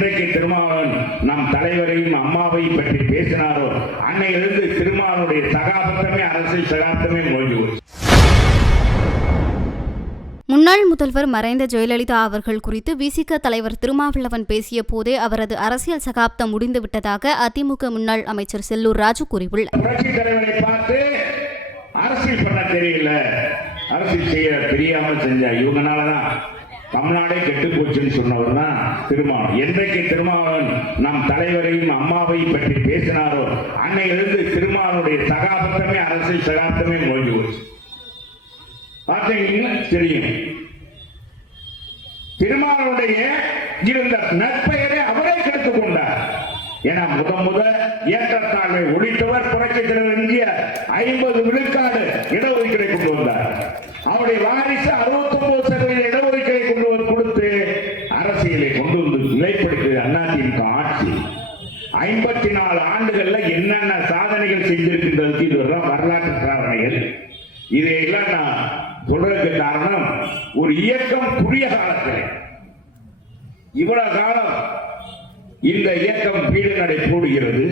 என்றைக்கு திருமாவளவன் நம் தலைவரையும் அம்மாவையும் பற்றி பேசினாரோ அன்னையிலிருந்து திருமாவளவனுடைய சகாப்தமே அரசியல் சகாப்தமே மொழி. முன்னாள் முதல்வர் மறைந்த ஜெயலலிதா அவர்கள் குறித்து விசிக தலைவர் திருமாவளவன் பேசிய போதே அவரது அரசியல் சகாப்தம் முடிந்துவிட்டதாக அதிமுக முன்னாள் அமைச்சர் செல்லூர் ராஜு கூறியுள்ளார். புரட்சி தலைவரை பார்த்து அரசியல் பண்ண தெரியல, அரசியல் செய்ய தெரியாமல் செஞ்ச இவங்கனாலதான் தமிழ்நாடே கெட்டு போச்சுன்னு சொன்னவர் தான் திருமாவளவன். என்றைக்கு திருமாவளவன் நம் தலைவரையும் அம்மாவையும் பற்றி பேசினாரோ அன்னையிலிருந்து திருமாவளவனுடைய சகாப்தமே அரசியல் சகாப்தமே மொழி போச்சு. பார்த்தீங்கன்னா தெரியும், திருமாவளவனுடைய இருந்த நற்பெயரை அவரே கெடுத்துக் கொண்டார். ஏன்னா முத ஏற்றத்தாழ்வை ஒழித்தவர் புரட்சி தலைவர் எம்ஜிஆர் 50 விழுக்காடு இடஒதுக்கீடை கொண்டு வந்தார். அவருடைய வாரிசு 69% இடஒதுக்கீடை கொண்டு வந்து கொடுத்து அரசியலை கொண்டு வந்து நிலைப்படுத்தியது அதிமுக ஆட்சி. 54 ஆண்டுகள்ல என்னென்ன சாதனைகள் செஞ்சிருக்கின்றதுக்கு இதுவரை வரலாற்று சாதனைகள். இதையெல்லாம் நான் சொல்றதுக்கு காரணம், ஒரு இயக்கம் புதிய காலத்தில் இவ்வளவு காலம் இந்த இயக்கம் வீடு நடை போடுகிறது.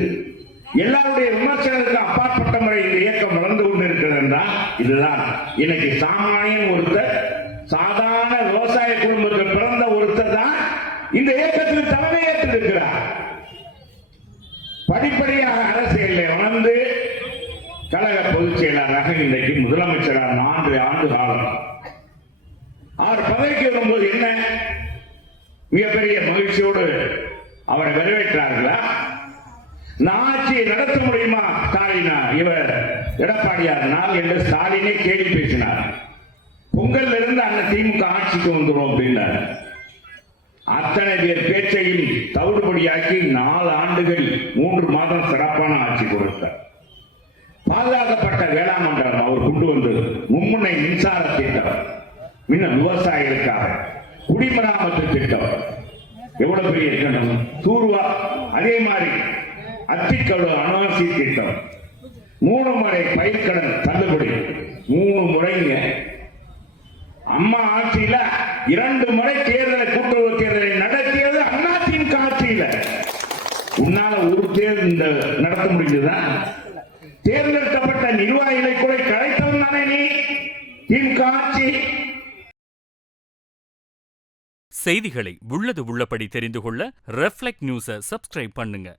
எல்லாருடைய விமர்சனத்துக்கு அப்பாற்பட்ட முறை இந்த இயக்கம் வளர்ந்து கொண்டிருக்கிறது என்றால் இதுதான். இன்னைக்கு சாமானியன் ஒருத்தர், சாதாரண விவசாய குடும்பத்தில் பிறந்த ஒருத்தர் தான் இந்த இயக்கத்தில் தலைமையேற்றிருக்கிறார். படிப்படியாக அரசியலில் வளர்ந்து கழக பொதுச் செயலாளராக இன்றைக்கு முதலமைச்சராக 4 ஆண்டு காலம் அவர் பதவிக்கு வரும்போது என்ன மிகப்பெரிய மகிழ்ச்சியோடு அவரை வரவேற்றார்களா? ஆட்சியை நடத்த முடியுமா ஸ்டாலினா, இவர் எடப்பாடியார் என்று ஸ்டாலினே கேள்வி பேசினார். பொங்கல் இருந்து அந்த திமுக ஆட்சிக்கு வந்துடும் அப்படின்னார். அத்தனை பேர் பேச்சையும் தவிடுபடியாக்கி 4 ஆண்டுகள் 3 மாதம் சிறப்பான ஆட்சி கொடுத்தார். பாதுகாக்கப்பட்ட வேளாண் மண்டலம் அவர் கொண்டு வந்தது. மும்முனை மின்சார திட்டம், விவசாயிகளுக்காக குடிமராமத்து திட்டம் எவ்வளவு பெரிய இருக்கணும். தூர்வா அதே மாதிரி அத்திக்கடு அனாசி திட்டம், 3 முறை பயிர்க்கடன் தள்ளுபடி, 3 முறைங்க. அம்மா ஆட்சியில 2 முறை தேர்தலை கூட்டுறவு தேர்தலை நடத்தியது அதிமுக ஆட்சியில. உன்னால ஒரு தேர்தல் நடத்த முடிஞ்சதா? தேர்ந்தெடுக்கப்பட்ட நிர்வாகிகளை கூட கலைத்தவன் தானே நீ. திமுக ஆட்சி. செய்திகளை உள்ளது உள்ளபடி தெரிந்து கொள்ள ரெஃப்ளெக்ட் நியூஸை சப்ஸ்கிரைப் பண்ணுங்க.